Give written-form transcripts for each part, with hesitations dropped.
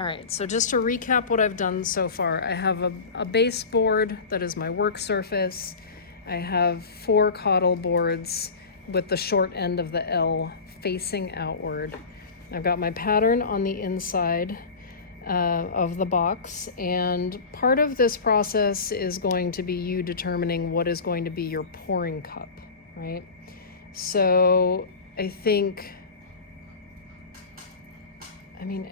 All right, so just to recap what I've done so far, I have a baseboard that is my work surface. I have 4 coddle boards with the short end of the L facing outward. I've got my pattern on the inside of the box, and part of this process is going to be you determining what is going to be your pouring cup, right? So I think,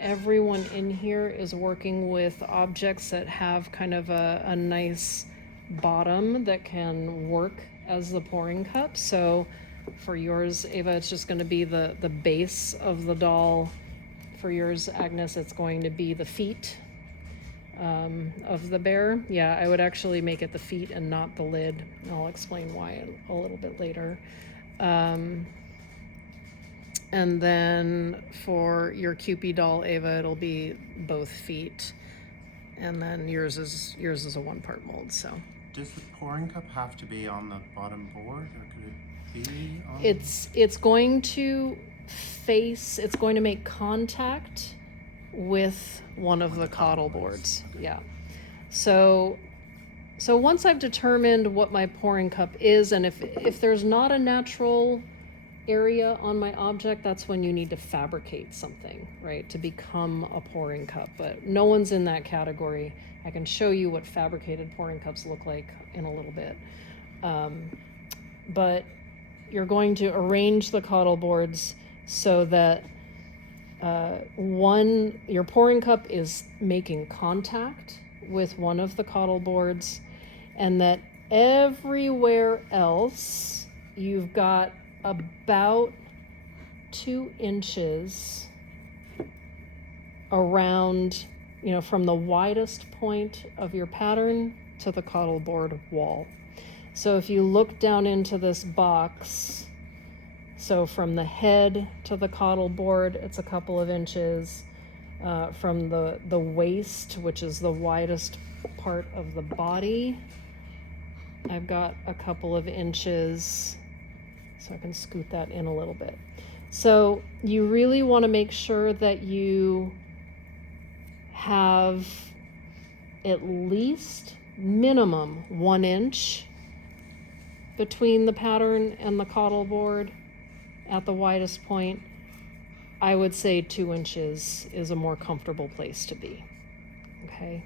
everyone in here is working with objects that have kind of a nice bottom that can work as the pouring cup. So for yours, Ava, it's just going to be the base of the doll. For yours, Agnes, it's going to be the feet of the bear. Yeah, I would actually make it the feet and not the lid. I'll explain why a little bit later. And then for your Cupid doll, Ava, it'll be both feet. And then yours is a 1-part mold. So does the pouring cup have to be on the bottom board, or could it be on? It's going to face, it's going to make contact with one of the coddle boards. Okay. Yeah. So once I've determined what my pouring cup is, and if there's not a natural area on my object, that's when you need to fabricate something, right, to become a pouring cup. But no one's in that category. I can show you what fabricated pouring cups look like in a little bit. But you're going to arrange the coddle boards so that your pouring cup is making contact with one of the coddle boards, and that everywhere else you've got about 2 inches around, from the widest point of your pattern to the coddle board wall. So if you look down into this box, so from the head to the coddle board, it's a couple of inches. From the waist, which is the widest part of the body, I've got a couple of inches. So I can scoot that in a little bit. So you really want to make sure that you have at least minimum 1 inch between the pattern and the coddle board at the widest point. I would say 2 inches is a more comfortable place to be. Okay.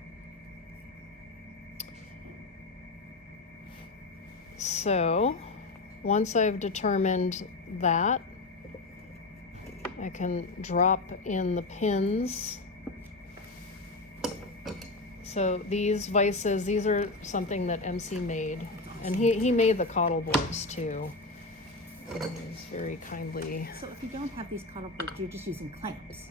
So once I've determined that, I can drop in the pins. So these vices, these are something that MC made. And he made the coddle boards too. He's very kindly. So if you don't have these coddle boards, you're just using clamps.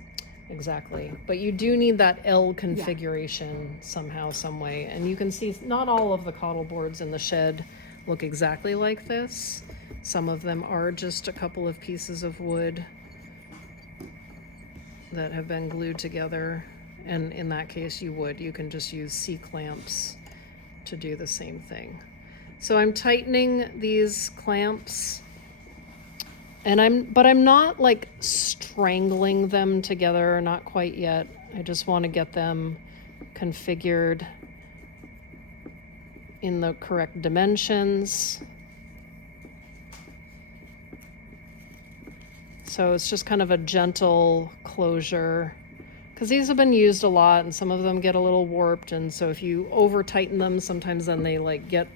Exactly. But you do need that L configuration somehow, some way. And you can see not all of the coddle boards in the shed look exactly like this. Some of them are just a couple of pieces of wood that have been glued together. And in that case, you can just use C-clamps to do the same thing. So I'm tightening these clamps, and I'm not like strangling them together, not quite yet. I just want to get them configured in the correct dimensions. So it's just kind of a gentle closure, because these have been used a lot and some of them get a little warped, and so if you over tighten them, sometimes then they like get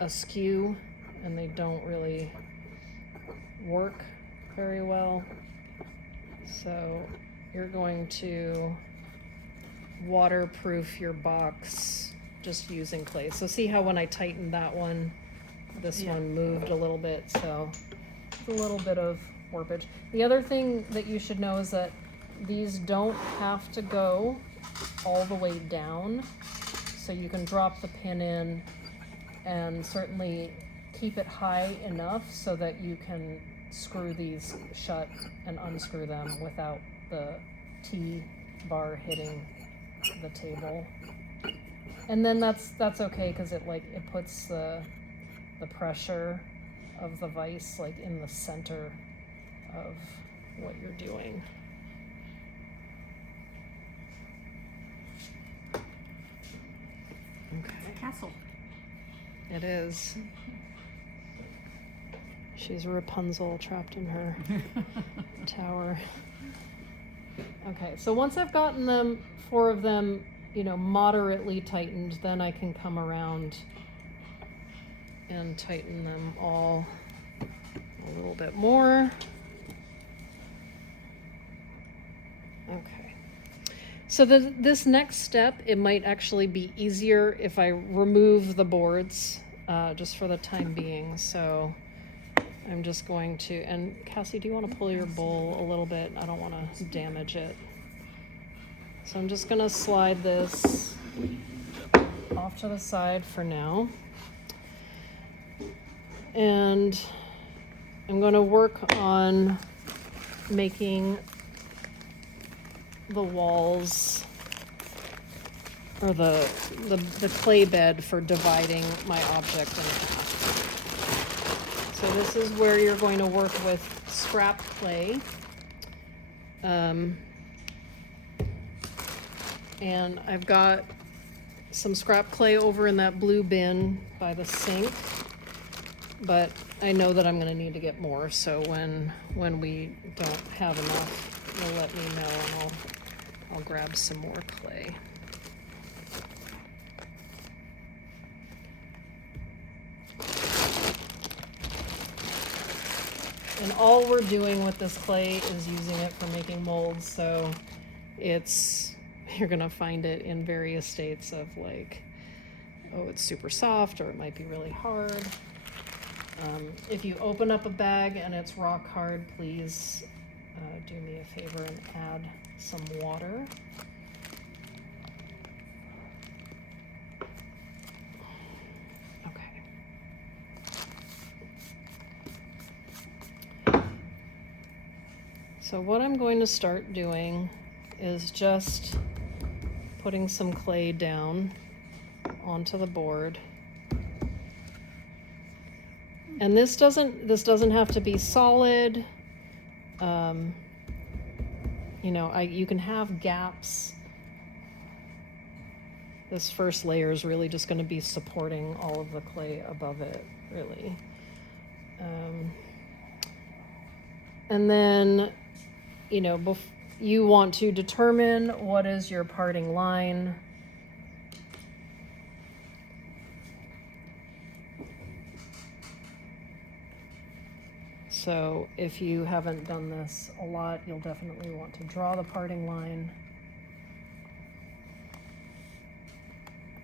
askew and they don't really work very well. So you're going to waterproof your box just using clay. So see how when I tightened that one, this one moved a little bit, so it's a little bit of warpage. The other thing that you should know is that these don't have to go all the way down, so you can drop the pin in and certainly keep it high enough so that you can screw these shut and unscrew them without the T-bar hitting the table. And then that's okay, because it puts the pressure of the vise like in the center of what you're doing. castle. It is. She's Rapunzel trapped in her tower. Okay, so once I've gotten them, 4 of them, you know, moderately tightened, then I can come around and tighten them all a little bit more. Okay. So this next step, it might actually be easier if I remove the boards, just for the time being. So I'm just going to, and Cassie, do you want to pull your bowl a little bit? I don't want to damage it. So I'm just going to slide this off to the side for now. And I'm going to work on making the walls, or the clay bed for dividing my object in half. So this is where you're going to work with scrap clay. And I've got some scrap clay over in that blue bin by the sink, but I know that I'm going to need to get more, so when we don't have enough, you'll let me know and I'll grab some more clay. And all we're doing with this clay is using it for making molds, so you're gonna find it in various states of like, oh, it's super soft, or it might be really hard. If you open up a bag and it's rock hard, please do me a favor and add some water. Okay. So what I'm going to start doing is just putting some clay down onto the board. And this doesn't have to be solid. You know, you can have gaps. This first layer is really just going to be supporting all of the clay above it, really. And then, you know, you want to determine what is your parting line. So if you haven't done this a lot, you'll definitely want to draw the parting line.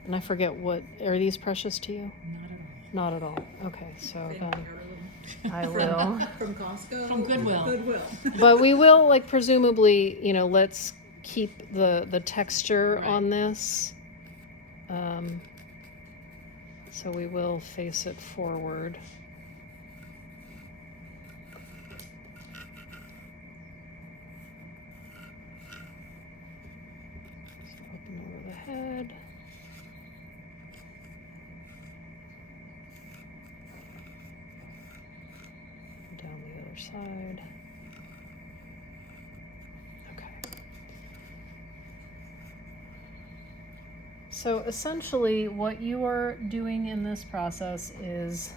And I forget, are these precious to you? Not at all. Not at all. Okay, so They then borrow them I will. from Costco. From Goodwill. Goodwill. But we will, like, presumably, you know, let's keep the texture Right. on this. So we will face it forward. So open over the head. Down the other side. Okay. So essentially what you are doing in this process is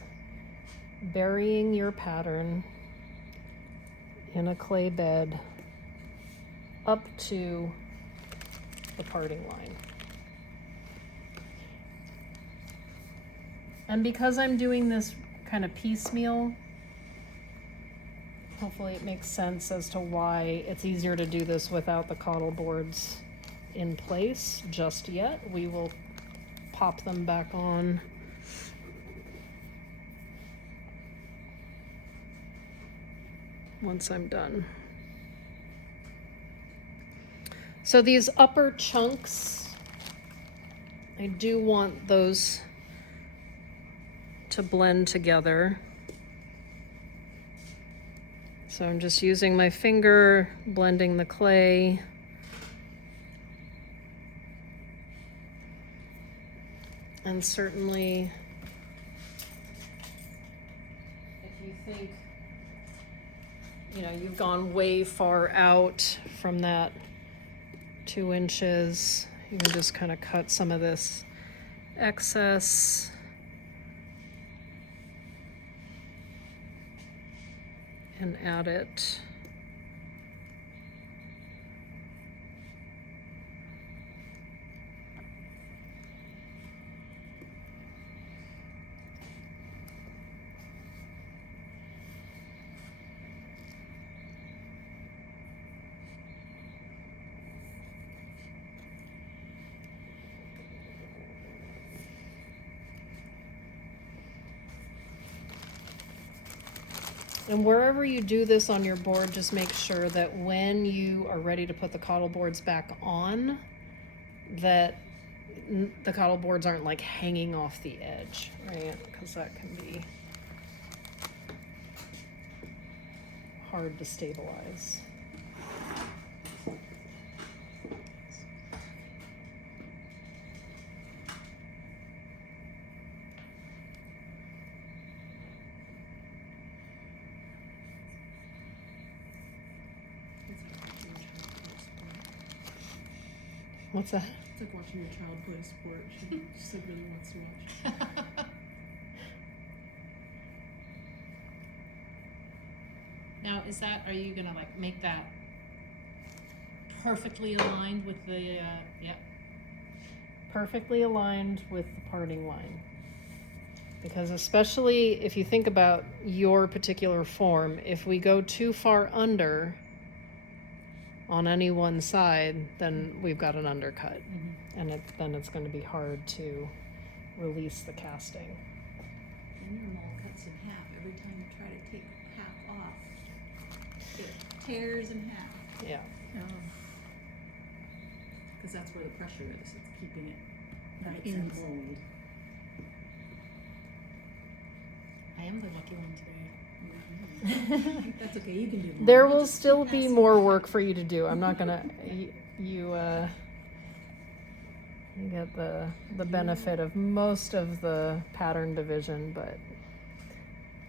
burying your pattern in a clay bed up to the parting line. And because I'm doing this kind of piecemeal, hopefully it makes sense as to why it's easier to do this without the coddle boards in place just yet. We will pop them back on once I'm done. So these upper chunks, I do want those to blend together. So I'm just using my finger, blending the clay. And certainly, if you think, you know, you've gone way far out from that 2 inches, you can just kind of cut some of this excess. And add it. And wherever you do this on your board, just make sure that when you are ready to put the cottle boards back on, that the cottle boards aren't like hanging off the edge, right? Because that can be hard to stabilize. What's that? It's like watching your child play a sport. She said really wants to watch. Now, are you gonna like make that perfectly aligned with the, yeah? Perfectly aligned with the parting line. Because especially if you think about your particular form, if we go too far under on any one side, then we've got an undercut. And then it's going to be hard to release the casting. And your mold cuts in half every time you try to take half off. It tears in half. Yeah. Because that's where the pressure is. It's keeping it That nice makes and sense. mold. I am the lucky one today. That's okay, you can do more. There You will just still keep be passing more it. work for you to do. I'm not gonna, you get the benefit of most of the pattern division, but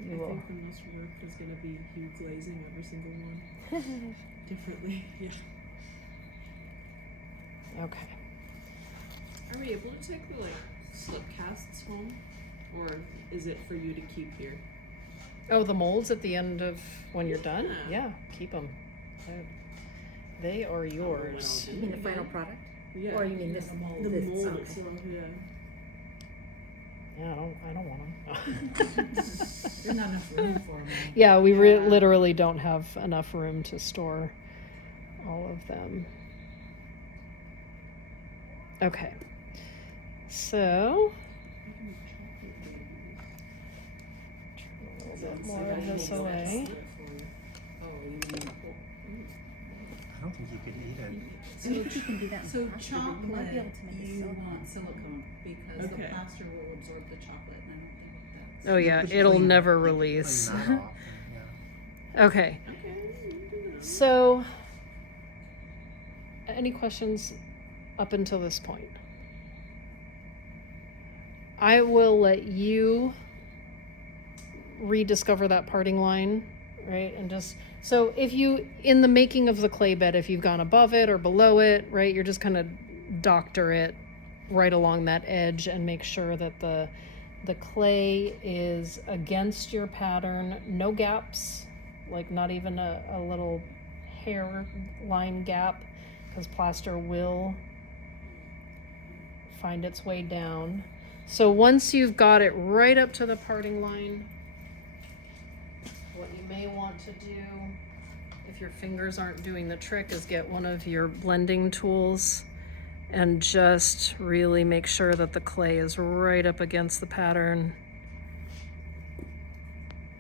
I you will. think the most work is going to be hue glazing every single one differently. Yeah. Okay. Are we able to take the slip casts home, or is it for you to keep here? Oh, the molds at the end of when you're done? Yeah. Yeah, keep them. They are yours. You mean the final product? Yeah. Or you mean this the mold? mold This- okay. itself? Yeah. Yeah, I don't want them. There's not enough room for them. Yeah, we Yeah. literally don't have enough room to store all of them. Okay. So, a little bit more of this away. I don't think you could eat it. So you can do that in So plaster, but you might be able chocolate, to make a you silicone. want silicone because the Okay. plaster will absorb the chocolate, and I don't think that's. Oh yeah, Just it'll clean- never you could release. clean that off, yeah. Okay. Okay. So, any questions up until this point? I will let you rediscover that parting line, right? And just, so if you, in the making of the clay bed, if you've gone above it or below it, right, you're just gonna doctor it right along that edge and make sure that the clay is against your pattern, no gaps, like not even a little hair line gap, because plaster will find its way down. So once you've got it right up to the parting line, what you may want to do, if your fingers aren't doing the trick, is get one of your blending tools and just really make sure that the clay is right up against the pattern.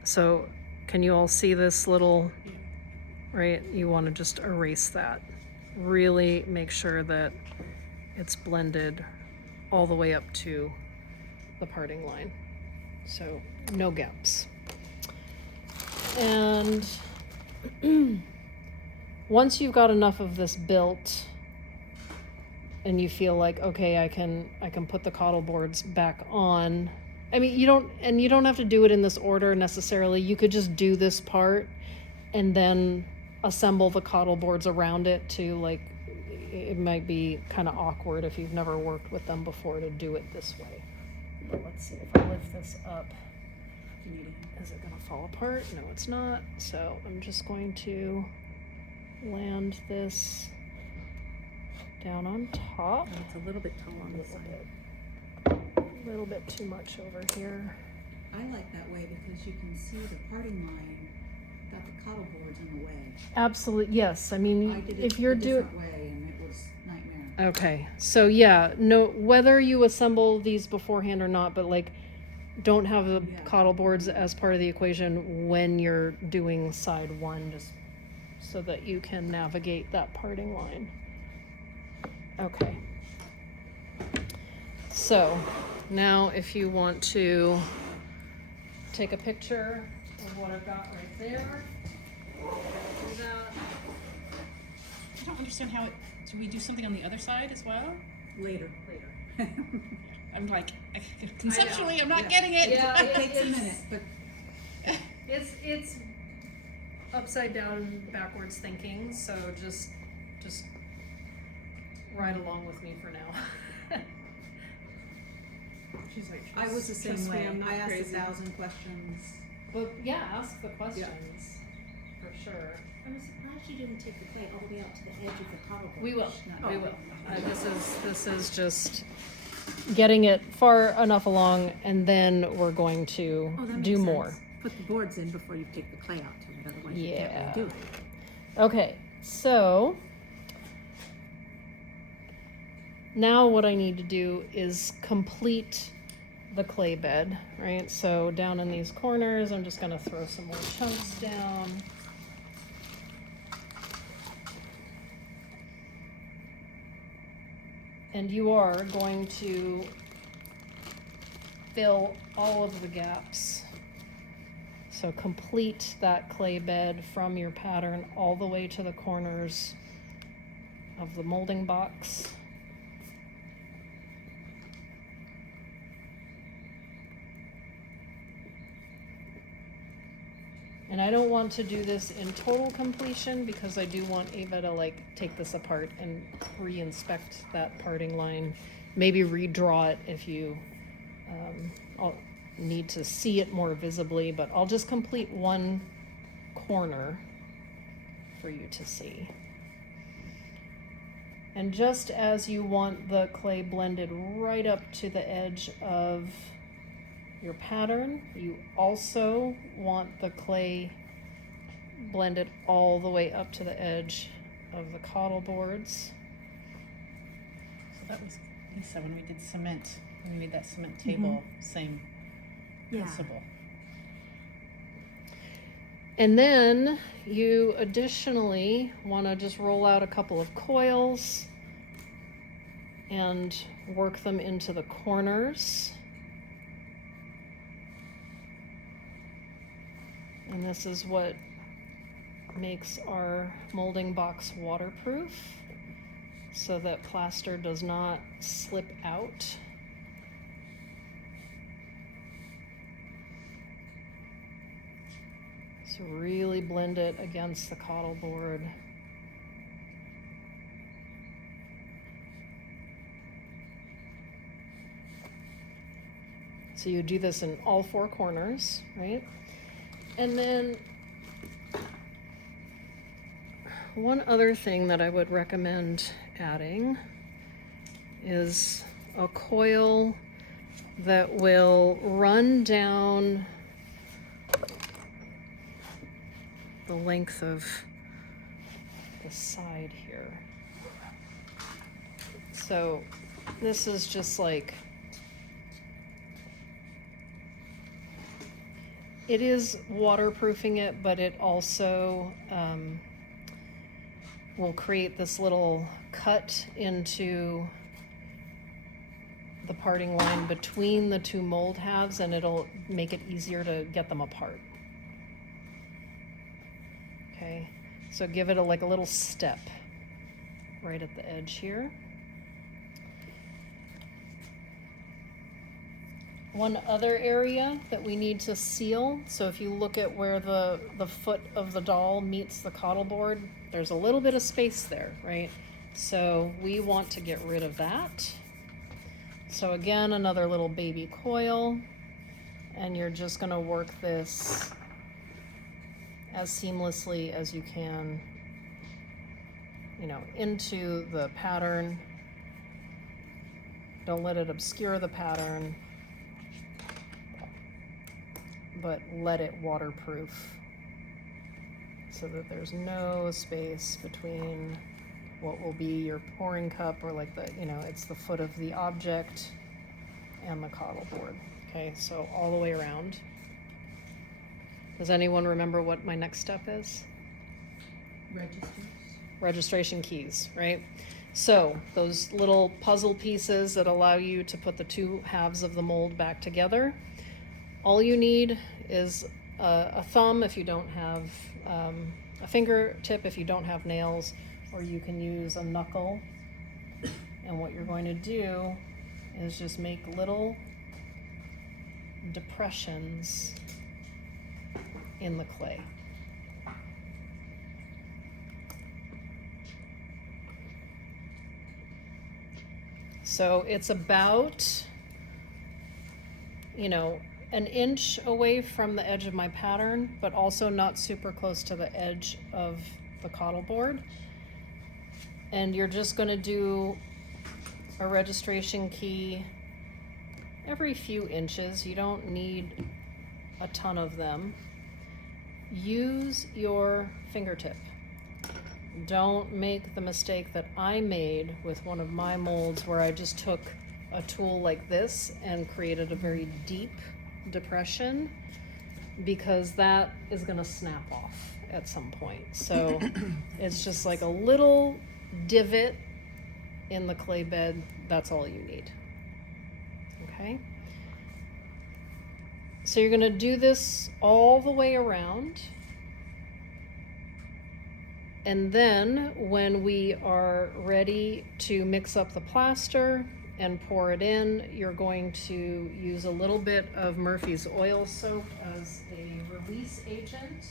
So can you all see this little, right? You want to just erase that. Really make sure that it's blended all the way up to the parting line. So no gaps. And once you've got enough of this built and you feel like, okay, I can put the cottle boards back on. I mean, you don't have to do it in this order necessarily. You could just do this part and then assemble the cottle boards around it to like it might be kind of awkward if you've never worked with them before to do it this way. But let's see, if I lift this up, Do you need a hand? is it gonna fall apart? No, it's not. So I'm just going to land this down on top. It's a little bit tall A on the little side. bit, a little bit too much over here. I like that way because you can see the parting line, got the cottle boards in the way. Absolutely, yes. I mean, I did it if you're a doing, different way and it was nightmare. okay, so yeah, no, whether you assemble these beforehand or not, but like, don't have the Yeah. cottle boards as part of the equation when you're doing side one, just so that you can navigate that parting line. Okay. So, now if you want to take a picture of what I've got right there, do that. I don't understand how it, should we do something on the other side as well? Later. Later. I'm like, conceptually, I'm not Yeah. getting it. Yeah, It takes a minute, but It's upside down, backwards thinking, so just ride along with me for now. She's like, I was the same trust me, way. I'm not I asked crazy. 1,000 questions. But yeah, ask the questions, for sure. I'm surprised you didn't take the clay all the way out to the edge of the cottle board. We will, No. we will. This is just getting it far enough along, and then we're going to Oh, that makes do sense. more. Put the boards in before you take the clay out to it, otherwise you can't Yeah. really do it. Okay, so now what I need to do is complete the clay bed, right? So down in these corners, I'm just gonna throw some more chunks down. And you are going to fill all of the gaps. So complete that clay bed from your pattern all the way to the corners of the molding box. And I don't want to do this in total completion because I do want Ava to like take this apart and re-inspect that parting line. Maybe redraw it if you I'll need to see it more visibly, but I'll just complete one corner for you to see. And just as you want the clay blended right up to the edge of your pattern, you also want the clay blended all the way up to the edge of the cottle boards. So that was, Lisa, when we did cement, when we made that cement table, same Yeah. principle. And then you additionally want to just roll out a couple of coils and work them into the corners. And this is what makes our molding box waterproof, so that plaster does not slip out. So really blend it against the cottle board. So you do this in all four corners, right? And then one other thing that I would recommend adding is a coil that will run down the length of the side here. So this is just like, it is waterproofing it, but it also will create this little cut into the parting line between the two mold halves, and it'll make it easier to get them apart. Okay, so give it a little step right at the edge here. One other area that we need to seal, so if you look at where the foot of the doll meets the cottle board, there's a little bit of space there, right? So we want to get rid of that. So again, another little baby coil, and you're just gonna work this as seamlessly as you can, you know, into the pattern. Don't let it obscure the pattern, but let it waterproof so that there's no space between what will be your pouring cup, or like the, you know, it's the foot of the object, and the coddle board. Okay, so all the way around. Does anyone remember what my next step is? Registers. Registration keys, right? So those little puzzle pieces that allow you to put the two halves of the mold back together. All you need is a thumb if you don't have a fingertip if you don't have nails, or you can use a knuckle. And what you're going to do is just make little depressions in the clay. So it's about, you know, an inch away from the edge of my pattern, but also not super close to the edge of the coddle board. And you're just going to do a registration key every few inches. You don't need a ton of them. Use your fingertip. Don't make the mistake that I made with one of my molds, where I just took a tool like this and created a very deep depression, because that is going to snap off at some point. So it's just like a little divot in the clay bed. That's all you need. Okay? So you're going to do this all the way around. And then when we are ready to mix up the plaster and pour it in, you're going to use a little bit of Murphy's oil soap as a release agent.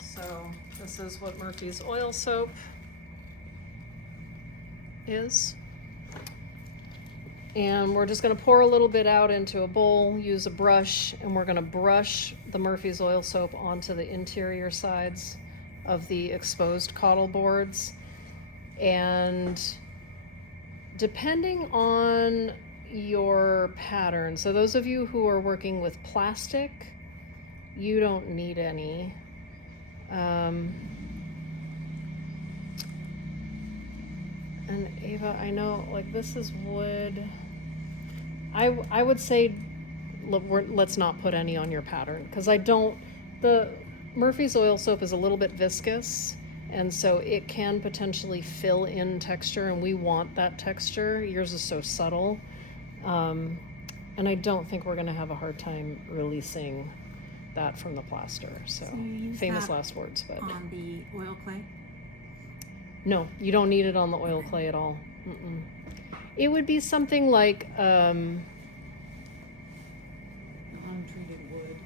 So this is what Murphy's oil soap is. And we're just going to pour a little bit out into a bowl, use a brush, and we're going to brush the Murphy's oil soap onto the interior sides of the exposed coddle boards. And depending on your pattern, so those of you who are working with plastic, you don't need any. And Ava, I know, like, this is wood. I would say, look, let's not put any on your pattern, because the Murphy's oil soap is a little bit viscous, and so it can potentially fill in texture, and we want that texture. Yours is so subtle. And I don't think we're going to have a hard time releasing that from the plaster. So So you use famous that last words, but on the oil clay? no, you don't need it on the oil clay at all. Mm-mm. It would be something like, Untreated wood.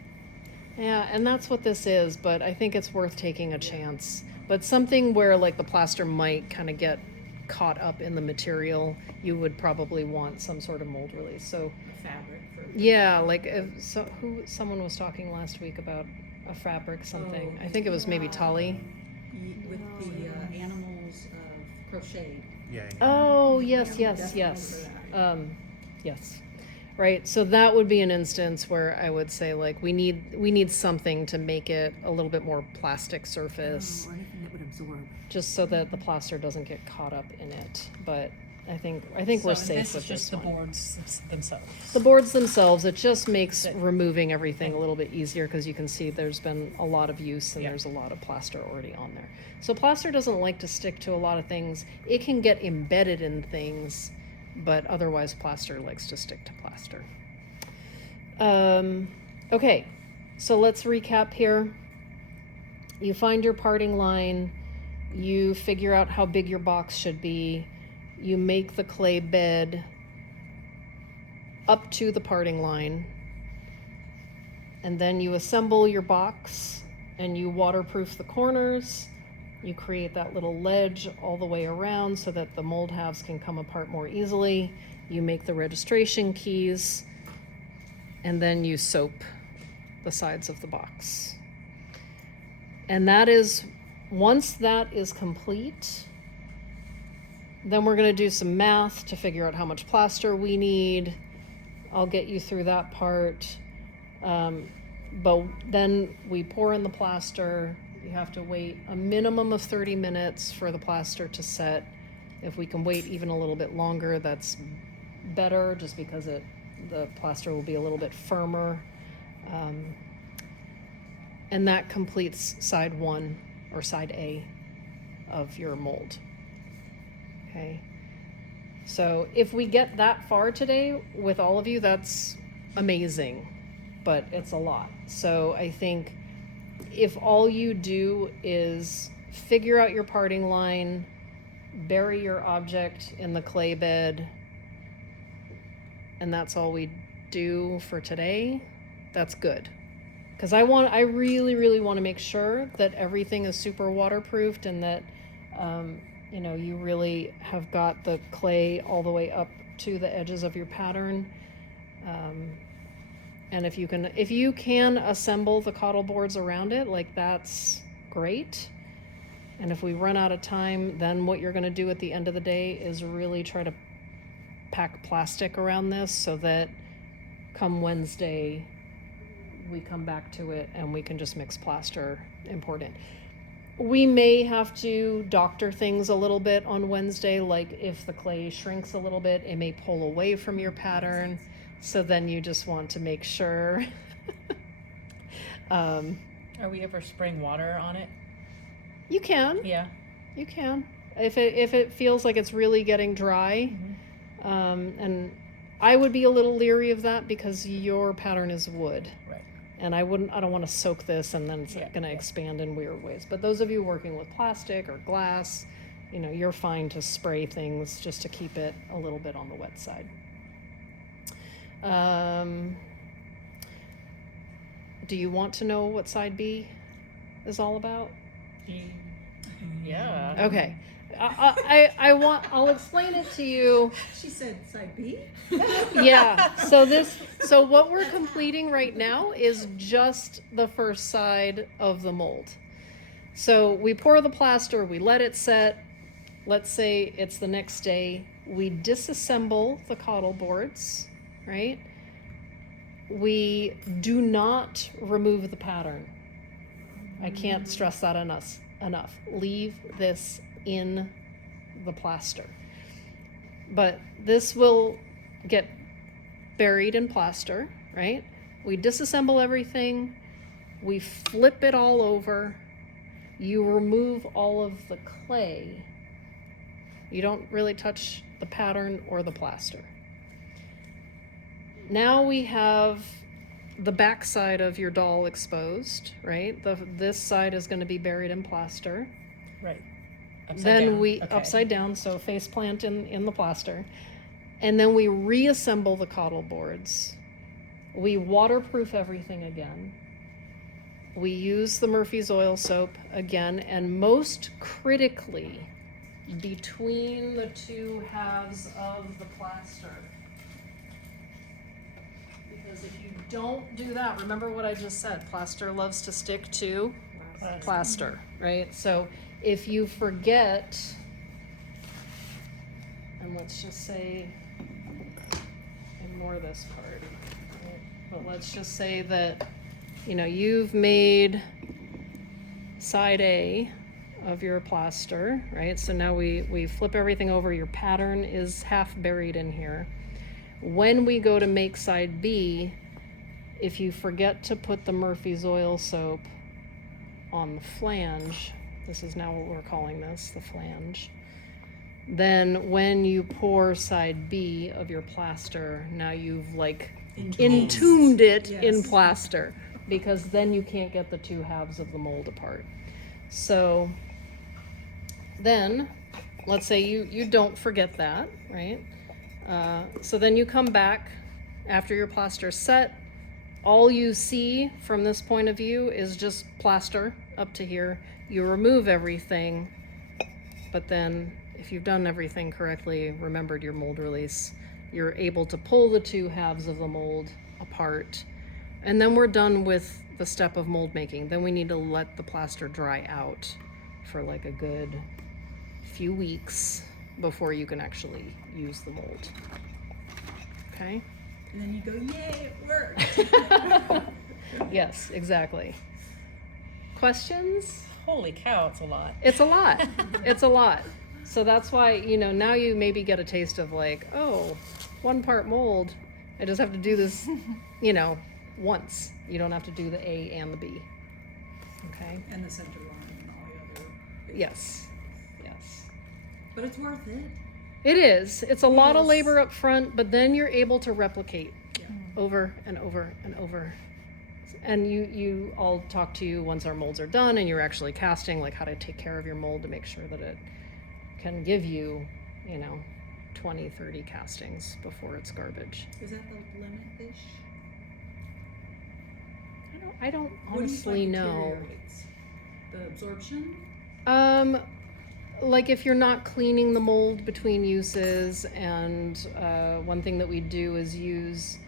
yeah, and that's what this is, but I think it's worth taking a chance. But something where like the plaster might kind of get caught up in the material, you would probably want some sort of mold release. So Fabric for. yeah, like someone was talking last week about a fabric something. I think it was maybe Tolly. With the animals crocheted. Yeah. Oh, yes. Definitely for that. Yes. Right. So that would be an instance where I would say, like, we need something to make it a little bit more plastic surface, Or anything that would absorb. just so that the plaster doesn't get caught up in it. But I think we're safe This with is just this the one. boards themselves. The boards themselves, it just makes removing everything a little bit easier, because you can see there's been a lot of use and Yeah. there's a lot of plaster already on there. So plaster doesn't like to stick to a lot of things. It can get embedded in things, but otherwise plaster likes to stick to plaster. Okay, so let's recap here. You find your parting line, you figure out how big your box should be, you make the clay bed up to the parting line. And then you assemble your box and you waterproof the corners. You create that little ledge all the way around so that the mold halves can come apart more easily. You make the registration keys, and then you soap the sides of the box. And that is, once that is complete, then we're gonna do some math to figure out how much plaster we need. I'll get you through that part. But then we pour in the plaster. You have to wait a minimum of 30 minutes for the plaster to set. If we can wait even a little bit longer, that's better, just because the plaster will be a little bit firmer. And that completes side 1 or side A of your mold. Okay. So if we get that far today with all of you, that's amazing, but it's a lot. So I think if all you do is figure out your parting line, bury your object in the clay bed, and that's all we do for today, that's good. Because I really, really want to make sure that everything is super waterproofed, and that you really have got the clay all the way up to the edges of your pattern. And if you can assemble the cottle boards around it, like, that's great. And if we run out of time, then what you're going to do at the end of the day is really try to pack plastic around this so that come Wednesday we come back to it and we can just mix plaster and pour it in. We may have to doctor things a little bit on Wednesday, like if the clay shrinks a little bit, it may pull away from your pattern. So then you just want to make sure. Are we ever spraying water on it? You can. Yeah. You can. If it feels like it's really getting dry. Mm-hmm. And I would be a little leery of that because your pattern is wood. Right. And I don't want to soak this and then it's going to expand in weird ways. But those of you working with plastic or glass, you're fine to spray things just to keep it a little bit on the wet side. Do you want to know what side B is all about? Yeah. Okay. I'll explain it to you. She said side B? Yeah. So what we're completing right now is just the first side of the mold. So we pour the plaster, we let it set. Let's say it's the next day. We disassemble the cottle boards, right? We do not remove the pattern. I can't stress that enough. Leave this in the plaster. But this will get buried in plaster, right? We disassemble everything. We flip it all over. You remove all of the clay. You don't really touch the pattern or the plaster. Now we have the back side of your doll exposed, right? This side is going to be buried in plaster. Right. Upside down, so face plant in the plaster. And then we reassemble the cottle boards. We waterproof everything again. We use the Murphy's oil soap again, and most critically, between the two halves of the plaster. Because if you don't do that, remember what I just said, plaster loves to stick to plaster, right? So if you forget, and let's just say, ignore this part, right? But let's just say that, you've made side A of your plaster, right? So now we flip everything over. Your pattern is half buried in here. When we go to make side B, if you forget to put the Murphy's oil soap on the flange, this is now what we're calling this, the flange, then when you pour side B of your plaster, now you've entombed it in plaster, because then you can't get the two halves of the mold apart. So then, let's say you don't forget that, right? So then you come back after your plaster's set, all you see from this point of view is just plaster up to here. You remove everything, but then if you've done everything correctly, remembered your mold release, you're able to pull the two halves of the mold apart. And then we're done with the step of mold making. Then we need to let the plaster dry out for like a good few weeks before you can actually use the mold. Okay? And then you go, yay, it worked. Yes, exactly. Questions? Holy cow, it's a lot. It's a lot. It's a lot. So that's why, now you maybe get a taste of like, oh, 1 part mold. I just have to do this, once. You don't have to do the A and the B. Okay? And the center line and all the other. Yes. Yes. But it's worth it. It is. It's a lot of Yes. labor up front, but then you're able to replicate Yeah. over and over and over. And I'll talk to you once our molds are done and you're actually casting, like how to take care of your mold to make sure that it can give you, 20, 30 castings before it's garbage. Is that the limit-ish? I don't What do you honestly find know. deteriorates? The absorption? Like if you're not cleaning the mold between uses, and one thing that we do is use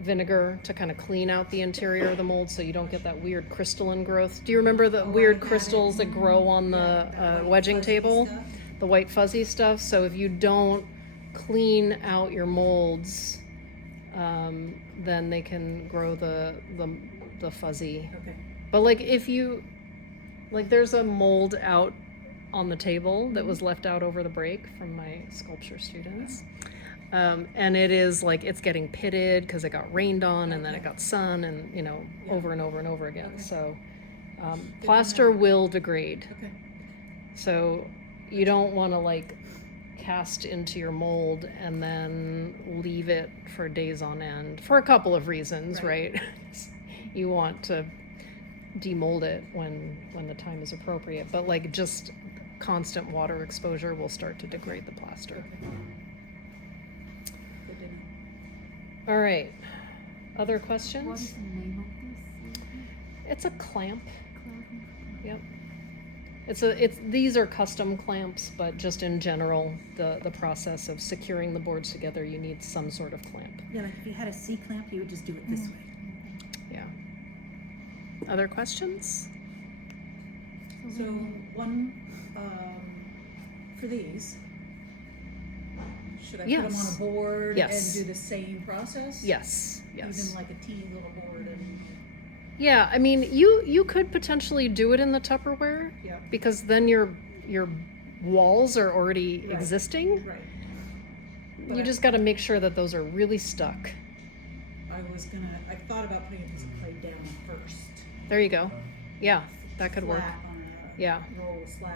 vinegar to kind of clean out the interior of the mold so you don't get that weird crystalline growth. Do you remember the weird crystals that grow on the that white wedging fuzzy table? stuff? The white fuzzy stuff. So if you don't clean out your molds, then they can grow the fuzzy. Okay. But like if you, like there's a mold out on the table that was left out over the break from my sculpture students. And it is like it's getting pitted because it got rained on and then it got sun and over and over and over again. Okay. So plaster will degrade. Okay. So you don't want to like cast into your mold and then leave it for days on end for a couple of reasons, right? You want to demold it when the time is appropriate, but like just constant water exposure will start to degrade the plaster. Good to know. All right. Other What is questions? the name of this? It's a clamp. Cloud? Yep. These are custom clamps, but just in general, the process of securing the boards together, you need some sort of clamp. Yeah, like if you had a C clamp, you would just do it this way. Yeah. Other questions? So one, for these, should I put them on Yes. a board Yes. and do the same process? Yes. Yes. Even like a teeny little board and, Yeah, I mean, you could potentially do it in the Tupperware yeah, because then your walls are already Right. existing. right. You But just got to make sure that those are really stuck. I thought about putting a piece of clay down first. There you go. Yeah, that could work. Flat on a Yeah. roll of slab.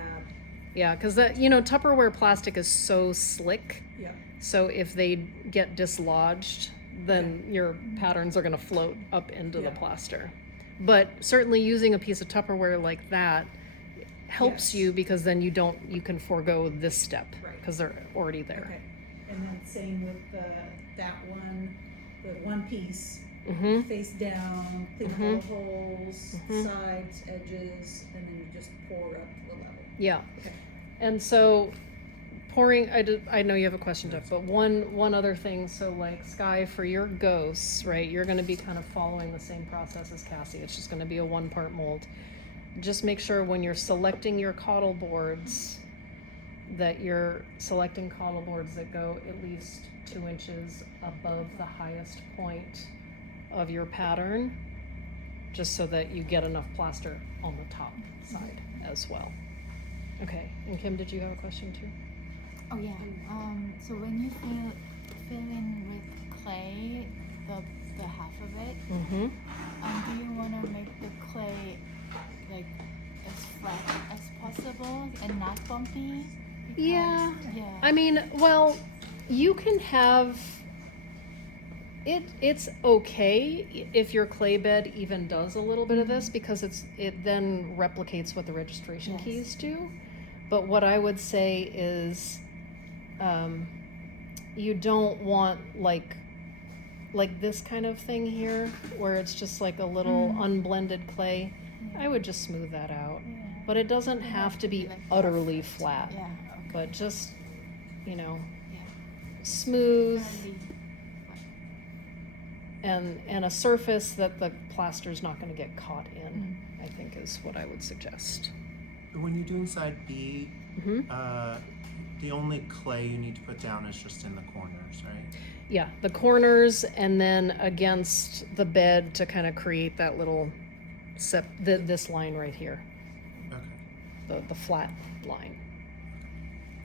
Yeah, because Tupperware plastic is so slick. Yeah. So if they get dislodged, then your patterns are going to float up into the Yeah. plaster. But certainly using a piece of Tupperware like that helps Yes. you because then you can forego this step Right. because they're already there. Okay. And then same with the one piece, Mm-hmm. face down, clean up all the holes, sides, edges, and then you just pour up to the level. Yeah. Okay. And so pouring, I know you have a question, Jeff, but one other thing. So like Sky, for your ghosts, right, you're going to be kind of following the same process as Cassie. It's just going to be a 1-part mold. Just make sure when you're selecting your coddle boards that you're selecting coddle boards that go at least 2 inches above the highest point of your pattern, just so that you get enough plaster on the top side as well. Okay, and Kim, did you have a question too? Oh yeah. So when you fill in with clay, the half of it, Mm-hmm. do you want to make the clay like as flat as possible and not bumpy? Because- Yeah. Yeah. I mean, well, you can have it's okay if your clay bed even does a little bit of this because it then replicates what the registration Yes. keys do. But what I would say is you don't want like like this kind of thing here, where it's just like a little unblended clay, I would just smooth that out. Yeah. But it doesn't It have has to be like, utterly perfect. flat. Yeah. Okay. But just, you know, Yeah. smooth Fairly and a surface that the plaster's not gonna get caught in, I think is what I would suggest. When you're doing side B, Hmm. the only clay you need to put down is just in the corners, right? Yeah, the corners and then against the bed to kind of create that little this line right here, Okay. the flat line.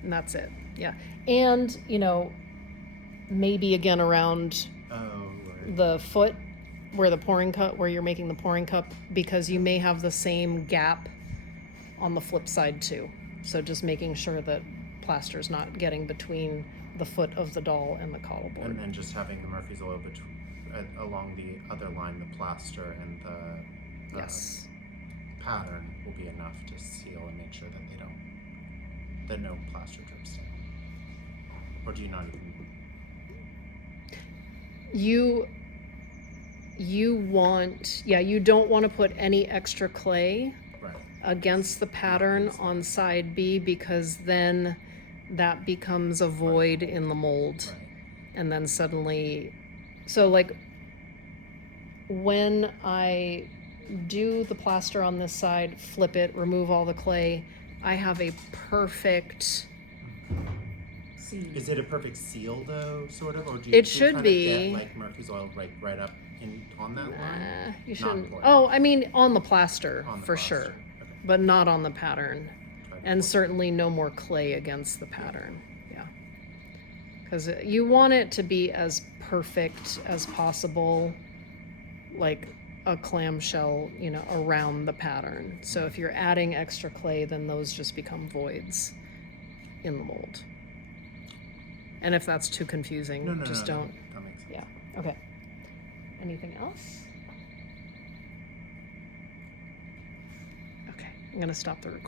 And that's it, yeah. And, you know, maybe again around Oh, right. the foot where the pouring cup, where you're making the pouring cup, because you may have the same gap on the flip side too. So just making sure that plaster's not getting between the foot of the doll and the coddle board. And then just having the Murphy's oil along the other line, the plaster and the Yes. pattern will be enough to seal and make sure that that no plaster drips down. Or do you not even? You want, yeah, you don't want to put any extra clay Right. against the pattern on side B, because then that becomes a void in the mold. Right. And then suddenly, so like when I do the plaster on this side, flip it, remove all the clay, I have a perfect, Is it a perfect seal though, sort of, or do It you should kind be. of get like Murphy's oil right up on that line? you Not shouldn't, important. oh, I mean, on the plaster, On the for plaster. sure, Okay. but not on the pattern. Try to And avoid- certainly no more clay against the pattern, yeah. Because you want it to be as perfect as possible, like a clamshell, you know, around the pattern. So if you're adding extra clay, then those just become voids in the mold. And if that's too confusing, No, just no, don't, that makes sense. yeah, okay. Anything else? Okay, I'm gonna stop the recording.